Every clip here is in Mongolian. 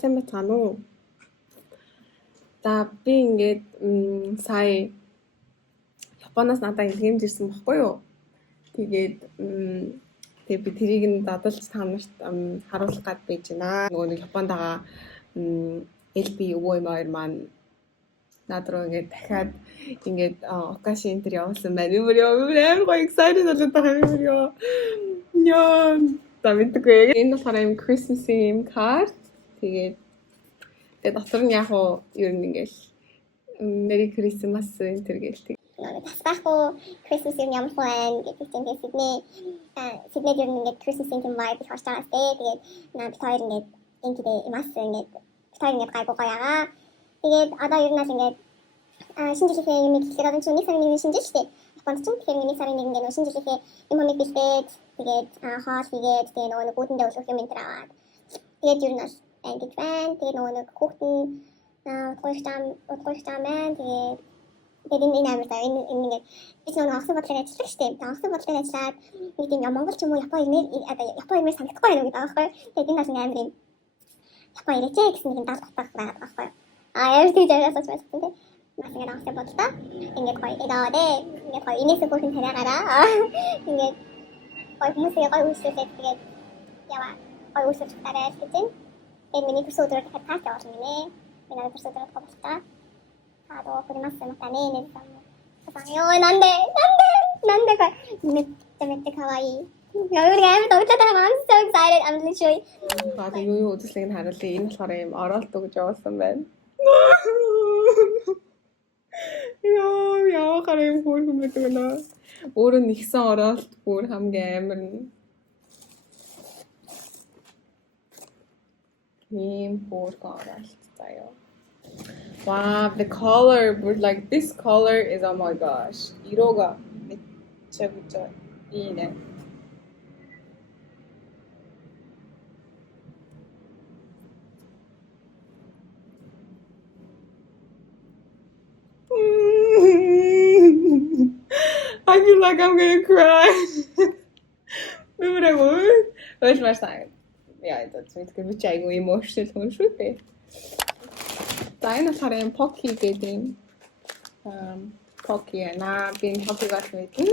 сайн байцгаана уу? За би ингээд сая Японоос надад илгэмж ирсэн баггүй юу? Тэгээд тэгээ би тэрийг нь дадалж та нарт харуулах гад байж байна. Нөгөө нэг Японд байгаа LB өвөө юм хоёр маань над руу ингээд дахиад ингээд окаши энтер явуулсан байна. Юмэр амар гоё excited болоод байгаа юм ёо. Яа, тамидгүй. Энэ болохоор юм Christmas-ийн card. Тэгээд дотор нь яг уу ер нь ингээл Merry Christmas энтер гээл. Бас байхгүй Christmas юм ямар хүн гэдэг чинь Сиднейд ер нь ингээд Christmas-ийн тийм vibe их орж байгаа сте. Тэгээд бид хоёр ингээд ингээд имаас ингээд бид хоёр ингээд гайгүй гоёгаа. Тэгээд одоо ер нь бас ингээд шинжилгээ юм ихлээр одоо чинь нэг сарын нэг шинжил штэ. Японд ч тэгэхээр нэг сарын нэг ингээд шинжилгээ юм бэлдээд тэгээд хоол хийгээд тэгээд нөгөө бүтэндээ өглөх юм энэ аваад. Тэгээд ер нь бас ингэж байна. Тэгээд нөгөө нэг хүүхдэн удахгүй маань тэгээд энэ амар заа энэ ингээд би нөгөө авсан бодлыг ажиллах штэ. Авсан бодлыг ажиллаад нэг тийм Монгол ч юм уу Япон ирмээр санагдахгүй байна гэдэг аахгүй. Тэгээд энэ бас амар юм Япон ирээчээ гэсэн нэг даалгавар байгаа байхгүй. Яар тийж аваад байна тийм. Бас ингээд авсан бодлоо ингээд гоё идaaде ингээд гоё инээсээ бүрхэн тариагаараа ингээд гоё хүмүүсээ гоё үйлчлүүлээд тэгээд яваа гоё үйлчлүүлж тараад гэж байна. Энэ миний төсөөдрөд хатаач явуулна нэ. Миний төсөөдрөд болтой. Доо хүрмэс юм таны нэг юм. Саяо нанде ка мэтэ каваи. Яагаад тавтаа I'm so excited. I'm literally баа юу үзлийг нь харуулъя. Энэ болохоор юм оролт өгж явуулсан байна. Яа харин бүр хүмэдэг нөө. Өөрөө нэгсэн оролт бүр хамгийн амар нь. Ийм бүр оролт заяа. Wow, the color, like this color is oh my gosh. Iroga mechagutsa ii ne. I feel like I'm gonna cry. Remember that word? Where's my sign? Yeah, that's me. Because which I go emotional хүн шүү дээ. За энэ болохоор юм Pocky гэдэг Pocky на би энэ Pocky-гаас мэдэн.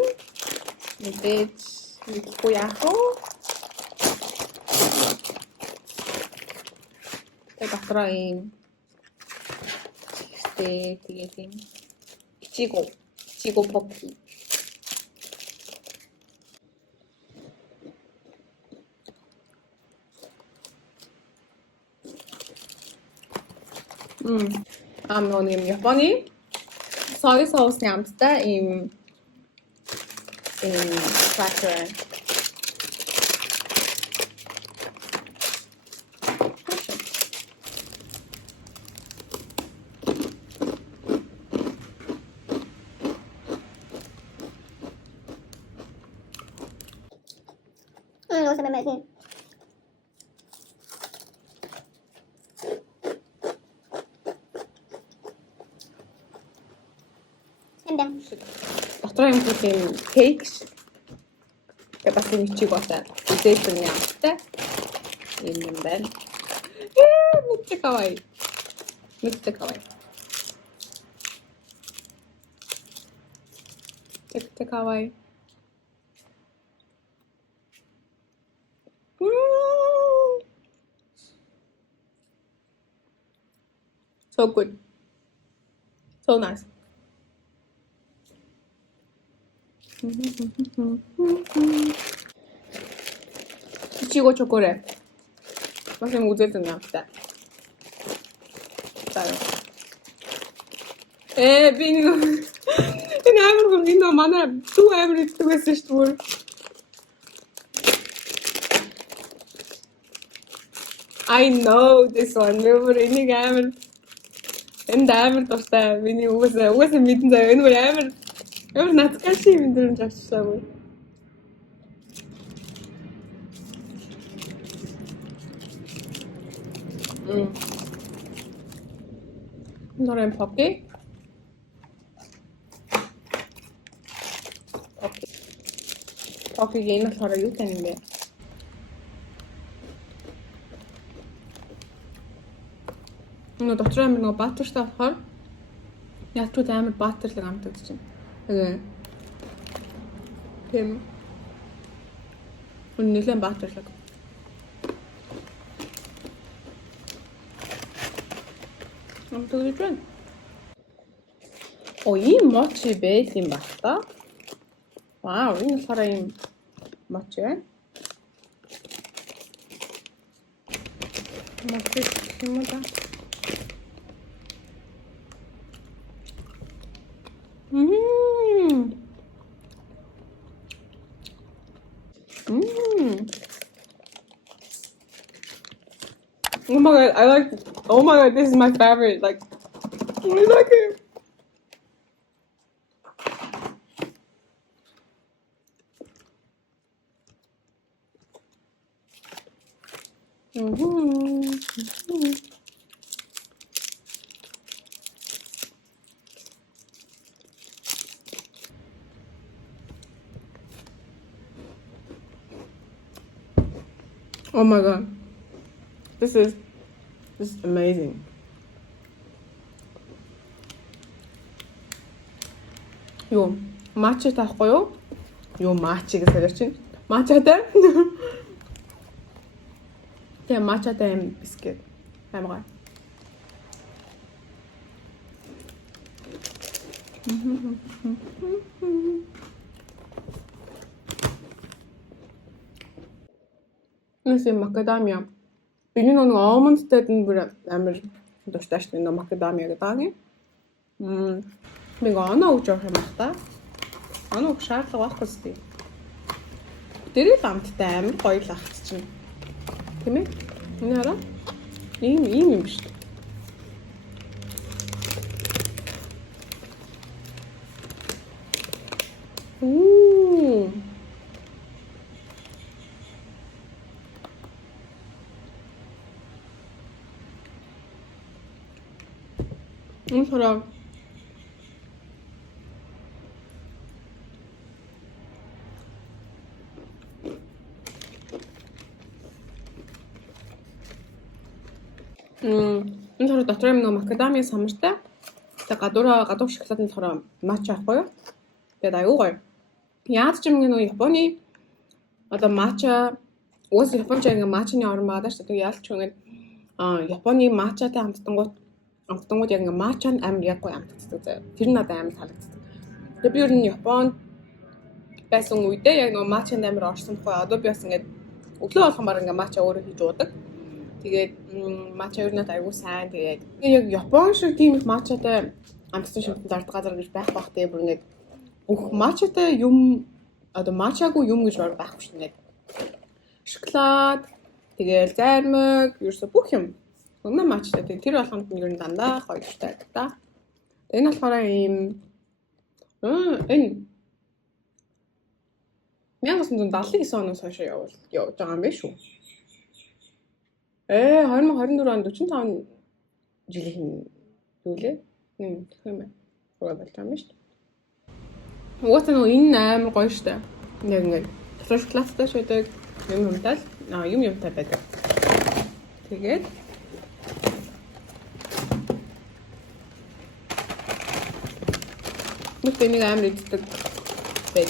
Мэдээж мэдгүй яах вэ? Тэгээд дотроо юм тэгээд юм Ichigo Pocky. Нөгөө юм Японы соёл соусны амттай ийм cracker. What's the amazing? Дотроо юм тийм кейк шиг. Тэгээд бас юм чиг ботой. Десертний амттай. Ийм юм байна. Мэдээ кавай. Тэг кавай. So good. So nice. Ichigo chocolate. Masih үзээд байна амттай. Заа. Би энэ амар гол энэ манай дүү амар иддэг байсан шүү дээ. I know this one. Энийг амар энэ амар дуртай. Миний угаасаа мэдэн заяа. Энэ амар懐каши юм дөрөв авчихлаагүй. Норен Pocky. Pocky энэ болохоор юу тань юм бэ? Дотор амир нөгөө баатартай болохоор ялчууд амир баатарлаг амтдаг чинь. Тийм. Нэлээд баатарлаг. Амтдаг гэж байна. Ийм мочи байл юм байна та. Вау, энэ болохоор ийм мочи байна. Мочи юм да. Oh my god, I like. Oh my god, this is my favorite. Like, I like it. Oh my god, this is amazing. Юу матча таахгүй юу? Юу матчи гэж хэлж чинь. Матчатай. Тэгээ матчатай юм бискет. Амгаа. Нэсэ макадамия. Энэ нэг almondтэй бүр амар дуртай шүү дээ макадамия гэдэг. Нэг оноо өгч явах юм байна та. Оноо өгөх шаардлага байхгүй зү. Тэр л амттай амар гоё л ахц чинь. Тийм ээ? Энэ хараа. Ийм юм биш үү? Энэ хараа. Энэ хараа дотор юм нэг макадамия самартай. Тэгээ гадуур шоколадны болохоор матча ахгүй юу? Тэгээд аюу гоё. Яаж ч юм нэг Японы одоо матча уус Японч ингээ матчны орн байгаа шүү дээ. Яалч ингээд Японы матчатай хамтдангууд яг ингээ матча амар яг гоё амтддаг заяа. Тэр надад амар таалагддаг. Тэгээ би ер нь Японд байсан үедээ яг нөгөө матчанд амар орсон байхгүй. Одоо би бас ингээд өглөө болгомоор ингээ матча өөрөө хийж уудаг. Тэгээд матча ер нь аюу сайн. Тэгээд яг Япон шиг тийм их матчатай амтсан шимтэн зардаг газар гэж байх бах тэгээ бүр ингээд бүх матчатай юм одоо матчаагүй юм гэж байхгүй шүү дээ. Шоколад, тэгээд зармаг, ерөөсө бүх юм. Өнөө матчтай. Тэр болгонд нь ер нь дандаа гоё дуртай байдаг та. Энэ болохоор ийм энэ 1979 оноос хойш явж байгаа юм биш үү? 2024 онд 45 жилийн юу лээ? Тэгэх юм байна. Руу болж байгаа юм шүү дээ. Угаасаа нөгөө энэ амар гоё штэ. Яг ингээд дотор шоколадтай шудаг юмтай юмтай байдаг. Тэгээд But then I'm ready to bed.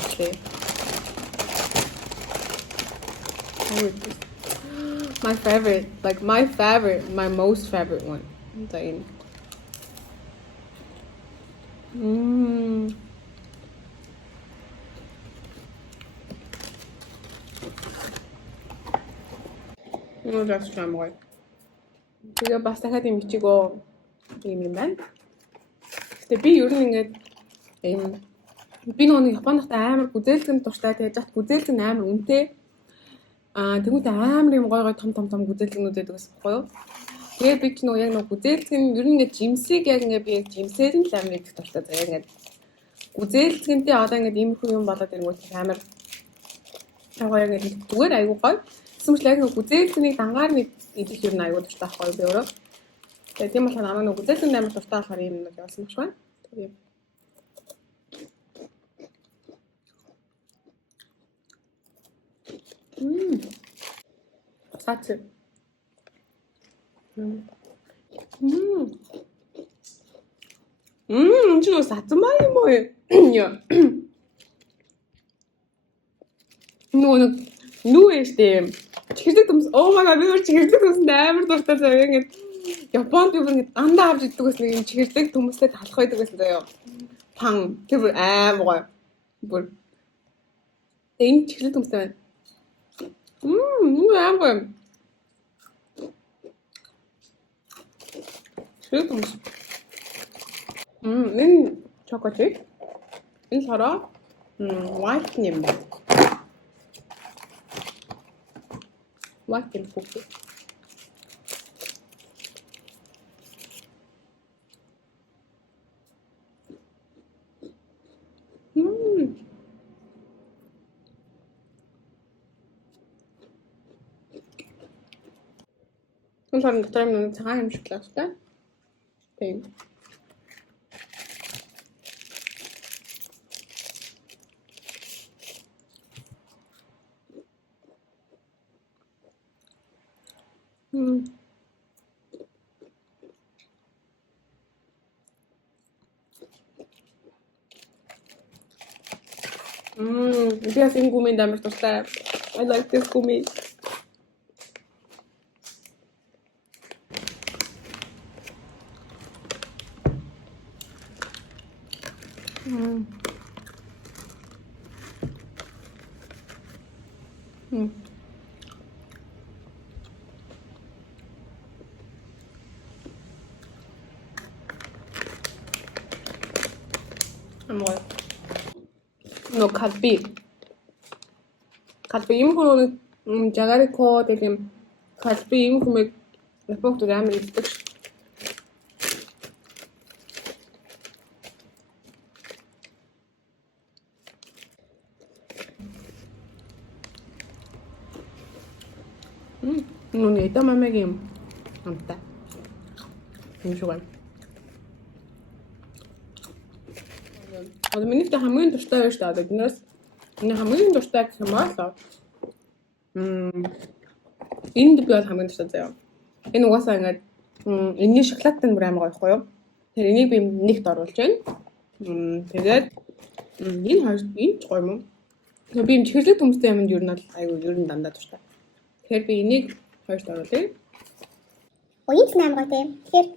My favorite, like my most favorite one. Just try more. Тэгээ бас дахиад юм бичигөө юм байна. Гэтэ би ер нь ингээд би нөгөө Японд амар гүзээлгэн дуртай тэгээд зат гүзээлгэн амар үнэтэй. Тэгвэл амар юм гой том гүзээлгэнүүд байдаг байхгүй юу? Тэгээд би ч нөгөө яг нөгөө гүзээлгэн ер нь ингээд жимсийг яг ингээд би яг жимсээр нь л амар их дуртай. Тэгээд ингээд гүзээлгэнтэй одоо ингээд иймэрхүү юм болоод ирэнгүүт амар гоё ингээд зүгээр айгуу гоё. Эсвэл яг нөгөө гүзээлгэнийг дангаар нэг идэх юм аюул дуртай байхгүй би өөрөө. Тэгээ тийм болохоор намайг нөгөө гүзээлгэн амар дуртай болохоор юм нэг явуулсан багш байна. Тэгээ. Сац. 음, 음식은 사츠마이모예요. Нөгөө нүү штэ. Чихэрдэг төмс. Oh my god, би өөр чихэрдэг төмс амар дуртай заяа. Ингээд Японд би бүр ингээд дандаа авч иддэг гэсэн нэг юм чихэрдэг төмөстэй талах байдаг гэсэн заяа. Пан тэр бүр амар гоё. Бүр энэ чихэрдэг төмстэй байна. Амар гоё. Чихэрдэг төмс. Энэ чоколад. Энэ сараа white юм байна. White юм фук. Энэ сараа дотор юм цагаан юм шоколадтай. Тийм. Би бас энэ гүмэнд амар дуртай. I like this gummy. Amore. No kalbi. Kalbi юм хүн жагарико тийм kalbi юм хүмүүс Японд амар иддэг. Нүний эдамамагийн амтай. Энэ шугар. Одоо миний хамгийн дуртай байж таа. Биднээс энэ хамгийн дуртай гэх юм аа. Энд би бол хамгийн дуртай заяа. Энэ угаасаа ингээд энэний шоколадтай бүр амар гоё юу? Тэр энийг би нэгт оруулж байна. Тэгээд энэ хоёр энэ ч гоё юм. Би юм чихэрлэг төмстэй юмд ер нь бол айгүй ер нь дандаа дуртай. Тэгэхээр би энийг хоёрт оруулъя. Оюун чинь амар гоё тийм. Тэгэхээр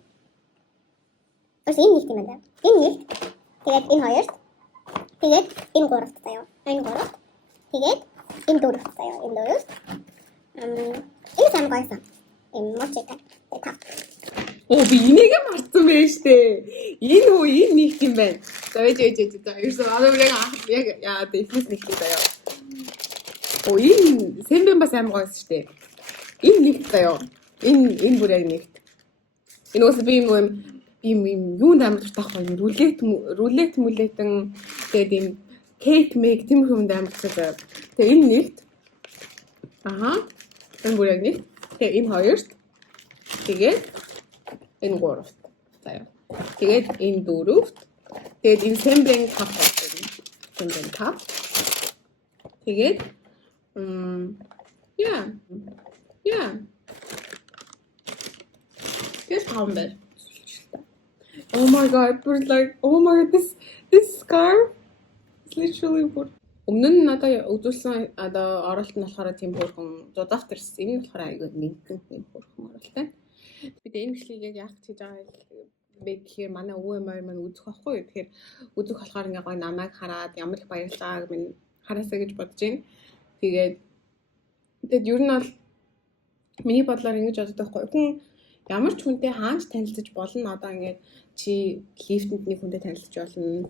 бас энэ нэг юм байна. Энэ нэг. Тэгээд энэ хоёрт. Тэгээд энэ гуравт заяа. Энэ гуравт. Тэгээд энэ дөрөвт заяа. Энэ дөрөвт. Энэ сайн гоёсан. Энэ мочтой. Та. Оо би энийг марцсан байж тээ. Энэ хөө энэ нэг юм байна. За ээж. Ерөөсөө одоо яг яа дэфнес нэг юм заяа. Оо энэ сэмбэн бас амар гоёс шүү дээ. Энэ нэгт заяа. Энэ бүр яг нэгт. Энэ уус би юм юунд амар дуртай байхгүй юм. Рулет мүлэтэн тэгээд юм кейк мейк тийм хүнд амар дуртай. Тэгээд энэ нэгт. Энэ бүр яг нэгт. Тэгээд энэ хоёрт. Тэгээд энэ гуравт. Заяа. Тэгээд энэ дөрөвт. Тэгээд энэ сэмбэн кап байна. Сэмбэн кап. Тэгээд yeah. This combat. Oh my god, we're like, oh my god, this scarf is literally for. Өмнө нь надад үзүүлсэн одоо оролт нь болохоор тийм хөөрхөн зузаах төрсөн. Энэ нь болохоор айгүй нэгэн тийм хөөрхөн оролттой. Бид энэ бичлэгийг яг яах гэж байгаа бэ гэхээр манай өвөө маяг маань үзэх байхгүй. Тэгэхээр үзэх болохоор ингээ гоё намайг хараад ямар их баярлж байгааг минь хараасаа гэж бодож байна. Тэгээд ер нь бол миний бодлоор ингэж боддог байхгүй. Хүн ямар ч хүнтэй хаанч танилцаж болно. Одоо ингээд чи лифтэнд нэг хүнтэй танилцж болно.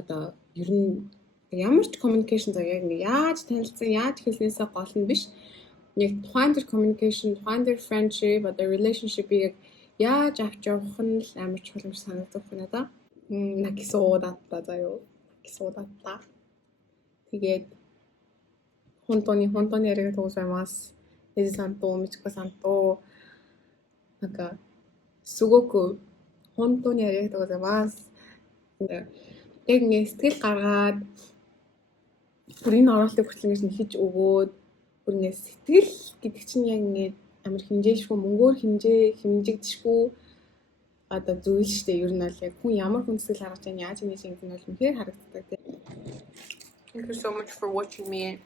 Одоо ер нь ямар ч communication зав яг ингээ яаж танилцсан, яаж хэлснээсээ гол нь биш. Яг тухайн тэр communication, тухайн тэр friendship, одоо relationship-ийг яаж авч явах нь л амар чухал юм санагдах байна надаа. Накисуудаа заяа. Накисуудаа. Тэгээд хонтоны яриаг төгсөөмас. Эзэнтөө мичкасантоо. Нака сугоку хонтоны яриаг төгсөөмас. Яг ингэ сэтгэл гаргаад бүр энэ оролтыг хүртэл ингэж хийж өгөөд бүр ингэ сэтгэл гэдэг чинь яг ингэ амар хэмжээшгүй мөнгөөр хэмжигдэшгүй одоо зүйл шүү дээ. Ер нь бол яг хүн ямар хүнсэл харж байгаа яаж ингэж ингэх нь бол үнэхээр харагддаг тийм. Thank you so much for watching me.